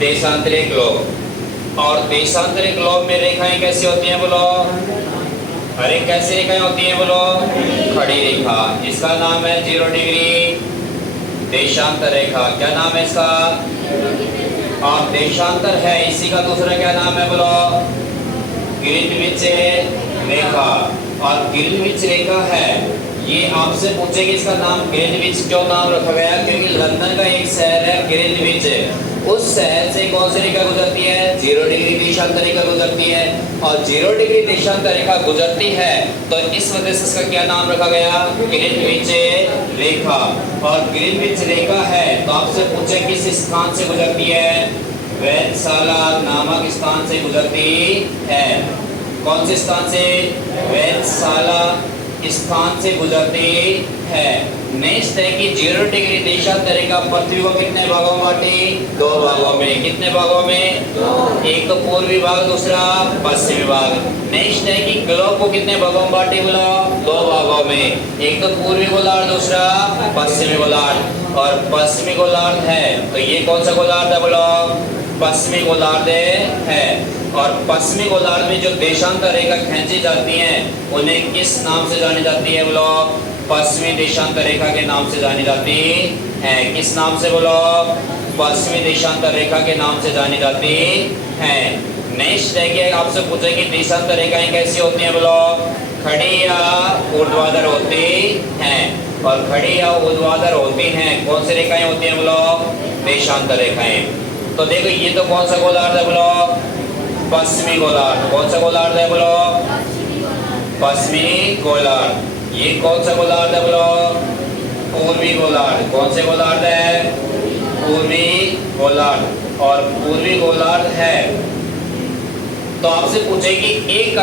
देशांतरिक lobe. और देशांतरिक lobe में रेखाएं कैसी होती हैं बोलो? अरे कैसी रेखाएं होती हैं बोलो? खड़ी रेखा। इसका नाम है 0 डिग्री देशांतर रेखा। क्या नाम है इसका? और देशांतर है, इसी का दूसरा क्या नाम है बोलो? ग्रीनविच रेखा। और ग्रीनविच रेखा है, ये आपसे पूछेगी इसका नाम ग्रीनविच क्यों नाम रखा गया? क्योंकि लंदन का एक शहर है ग्रीनविच, उस शहर से कौन सी रेखा गुजरती है? 0 डिग्री देशांतर रेखा गुजरती है। और 0 डिग्री देशांतर रेखा गुजरती है तो इस वजह से इसका क्या नाम रखा गया? ग्रीनविच रेखा। और ग्रीनविच रेखा है तो आपसे पूछे किस स्थान से गुजरती है? वेधशाला नामक स्थान से गुजरती है। कौन से स्थान से? वेधशाला स्थान से गुजरती है। नेक्स्ट है कि 0 डिग्री देशांतर रेखा पृथ्वी को कितने भागों में बांटी? 2 भागों में। कितने भागों में? 2। एक तो पूर्वी भाग, दूसरा पश्चिमी भाग। नेक्स्ट है कि ग्लोब को कितने भागों में बांटी बोलो? 2 भागों में। एक तो पूर्वी गोलार्ध, दूसरा पश्चिमी गोलार्ध। और पश्चिमी गोलार्ध है तो ये कौन सा गोलार्ध है बोलो? पश्चिमी गोलार्ध है। और पश्चिमी गोलार्ध में जो देशांतर रेखा खींची जाती हैं उन्हें किस नाम से जानी जाती है बोलो? पश्चिमी देशांतर रेखा के नाम से जानी जाती है। किस नाम से बोलो? पश्चिमी देशांतर रेखा के नाम से जानी जाती है। नेक्स्ट है कि आपसे पूछे कि देशांतर रेखाएं कैसी होती हैं बोलो? खड़ी या ऊर्ध्वाधर होती हैं। और खड़ी या ऊर्ध्वाधर होती हैं कौन सी रेखाएं होती हैं बोलो? देशांतर रेखाएं। तो देखो ये तो कौन सा गोलार्ध है बोलो? पश्चिमी गोलार्ध। कौन सा गोलार्ध है बोलो? पश्चिमी गोलार्ध। ये कौन सा गोलार्ध है बोलो? पूर्वी गोलार्ध। कौन से गोलार्ध है? पूर्वी गोलार्ध। और पूर्वी गोलार्ध है तो आपसे पूछे कि एक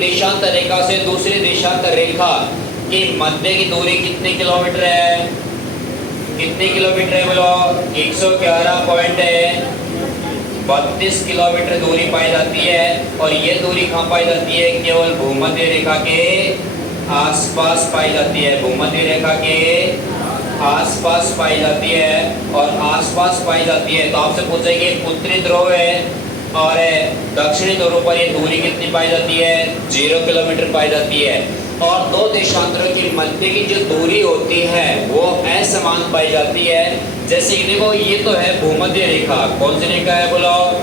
देशांतर रेखा से दूसरी देशांतर रेखा की मध्य की दूरी कितने किलोमीटर है? कितने किलोमीटर है बोलो? 111.32 किलोमीटर दूरी पाई जाती है। और ये दूरी कहाँ पाई जाती है? केवल भूमध्य रेखा के आसपास पाई जाती है। भूमध्य रेखा के आसपास पाई जाती है। और आसपास पाई जाती है तो आपसे पूछेगी उत्तरी ध्रुव है और दक्षिणी ध्रुव पर ये दूरी कितनी पाई जाती है? 0 किलोमीटर पाई जाती है। और दो देशांतरों की मध्य की जो दूरी होती है वो असमान पाई जाती है। जैसे कि देखो ये तो है भूमध्य रेखा। कौन सी रेखा है बोलो?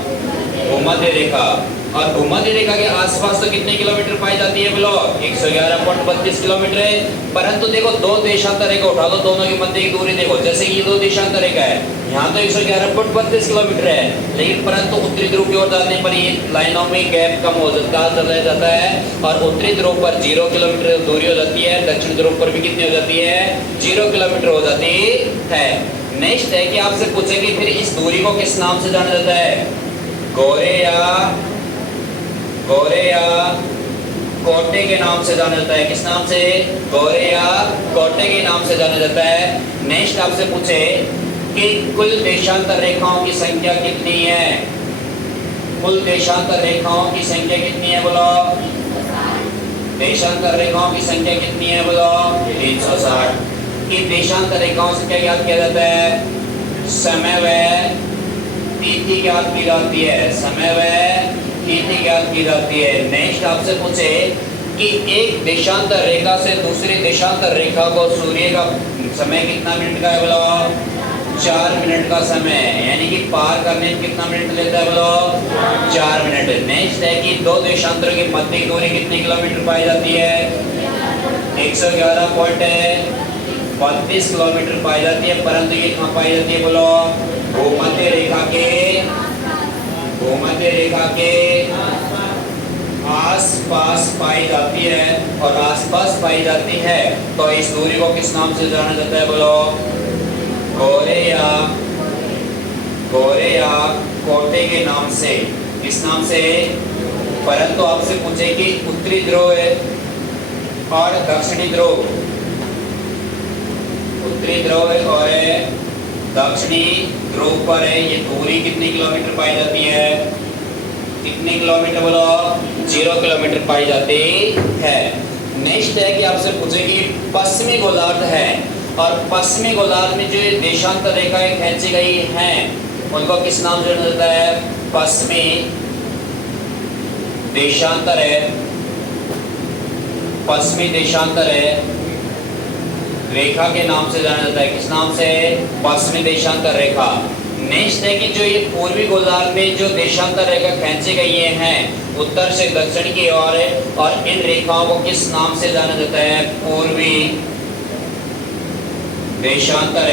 भूमध्य रेखा। और भूमध्य रेखा के आसपास तो कितने किलोमीटर पाई जाती है बोलो? 111.32 किलोमीटर है। परंतु देखो दो देशांतर रेखा उठा दो, दोनों की मध्य की दूरी देखो। जैसे ये दो देशांतर रेखा है, यहाँ तो 111.32 किलोमीटर है, लेकिन परंतु उत्तरी ध्रुव की ओर जाने पर ये लाइनों में गैप कम हो जाता है। और उत्तरी ध्रुव पर 0 किलोमीटर दूरी हो जाती है। दक्षिण ध्रुव पर भी कितनी हो जाती है? 0 किलोमीटर हो जाती है। नेक्स्ट है कि आपसे पूछेंगे फिर इस दूरी को किस नाम से जाना जाता है? गोरे या कोटे के नाम से जाना जाता है। किस नाम से? गोरे या कोटे के नाम से जाना जाता है। नेक्स्ट आपसे पूछे कि कुल देशांतर रेखाओं की संख्या कितनी है? कुल देशांतर रेखाओं की संख्या कितनी है बोलो? देशांतर रेखाओं की संख्या कितनी है बोलो? 360। कि देशांतर रेखाओं से क्या ज्ञात किया जाता है? समय व तिथि ज्ञात की जाती है। समय व तिथि ज्ञात की जाती है। नेक्स्ट आपसे पूछे कि एक देशांतर रेखा से दूसरी देशांतर रेखा को सूर्य का समय कितना मिनट का है बोलो? 4 मिनट का समय, यानी कि पार करने में कितना मिनट लेता है बोलो? 4 मिनट। नेक्स्ट है कि दो देशांतरों की मध्य की दूरी कितनी किलोमीटर पाई जाती है? 111.32 किलोमीटर पाई जाती है। परंतु ये कहाँ पाई जाती है बोलो? भूमध्य रेखा के आसपास पाई जाती है। और आसपास पाई जाती है तो इस दूरी को किस नाम से जाना जाता है बोलो? गोरे या कोटे के नाम से। किस नाम से? परंतु आपसे पूछे कि उत्तरी ध्रुव और दक्षिणी ध्रुव, उत्तरी ध्रुव और दक्षिणी ध्रुव पर ये दूरी कितनी किलोमीटर पाई जाती है? कितने किलोमीटर बोलो? 0 किलोमीटर पाई जाती है। नेक्स्ट है कि आपसे पूछेगी पश्चिमी गोलार्ध है और पश्चिमी गोलार्ध में जो देशांतर रेखाएं खींची गई हैं उनको किस नाम से जाना जाता है? पश्चिमी देशांतर है, पश्चिमी देशांतर है रेखा के नाम से जाना जाता है। किस नाम से? पश्चिमी देशांतर रेखा। नेक्स्ट है कि जो ये पूर्वी गोलार्ध में जो देशांतर रेखा खींची गई हैं उत्तर से दक्षिण की ओर है, और इन रेखाओं को किस नाम से जाना जाता है? पूर्वी देशांतर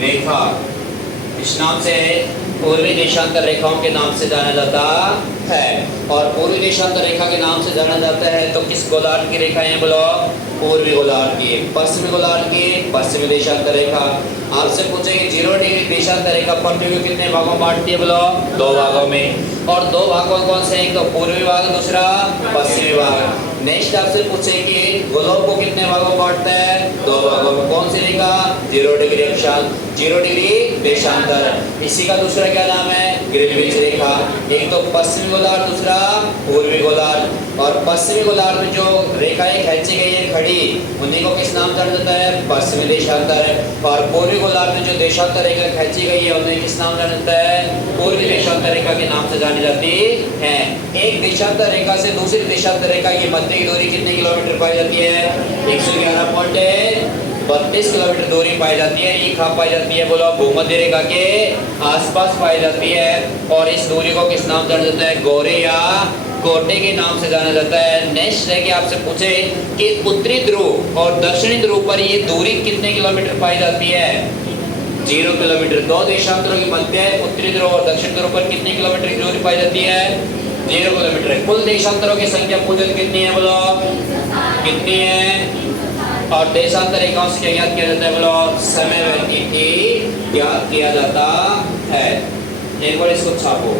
रेखा। इस नाम से पूर्वी देशांतर रेखाओं के नाम से जाना जाता है। और पूर्वी देशांतर रेखा के नाम से जाना जाता है तो किस गोलार्ध की रेखा है बोलो? पूर्वी गोलार्ध की। पश्चिमी गोलार्ध की पश्चिमी देशांतर रेखा। आपसे पूछेंगे 0 डिग्री देशांतर रेखा पृथ्वी को कितने भागों में बांटती है बोलो? 2 भागों में। और 2 भागों कौन से? एक तो पूर्वी भाग, दूसरा पश्चिमी भाग। नेक्स्ट आपसे पूछेंगे गोलोक को कितने भागों में बांटता है? 2 भागों में। कौन सी रेखा? 0 डिग्री अक्षांश, 0 डिग्री देशांतर। इसी का दूसरा क्या नाम है? ग्रीनविच रेखा। एक तो पश्चिमी गोलार्ध, दूसरा पूर्वी गोलार्ध। और पश्चिमी गोलार्ध में जो रेखाएं खींची गई है खड़ी, उन्हीं को किस नाम से जाना जाता है? पश्चिमी देशांतर। और पूर्वी गोलार्ध में जो देशांतर रेखा खींची गई है उन्हें किस नाम से जाना जाता है? पूर्वी देशांतर रेखा के नाम से जानी जाती है। एक देशांतर रेखा से दूसरी देशांतर रेखा की मध्य की दूरी कितने किलोमीटर पाई जाती है? 111.32 किलोमीटर दूरी पाई जाती है। ये कहाँ पाई जाती है बोलो? भूमध्य रेखा के आसपास पाई जाती है। और इस दूरी को किस नाम से जाना जाता है? गोरे या कोटे के नाम से जाना जाता है। नेक्स्ट है कि आपसे पूछे कि उत्तरी ध्रुव और दक्षिणी ध्रुव पर ये दूरी कितने किलोमीटर पाई जाती है? 0 किलोमीटर। 2 देशांतरों के मध्य उत्तरी ध्रुव और दक्षिण ध्रुव पर कितने किलोमीटर की दूरी पाई जाती है? 0 किलोमीटर। कुल देशांतरों की संख्या पूछे कितनी है बोलो? कितनी है? और देशांतर रेखाओं से क्या याद किया जाता है बोलो? समय ज्याद किया जाता है। एक बार इसको छापो।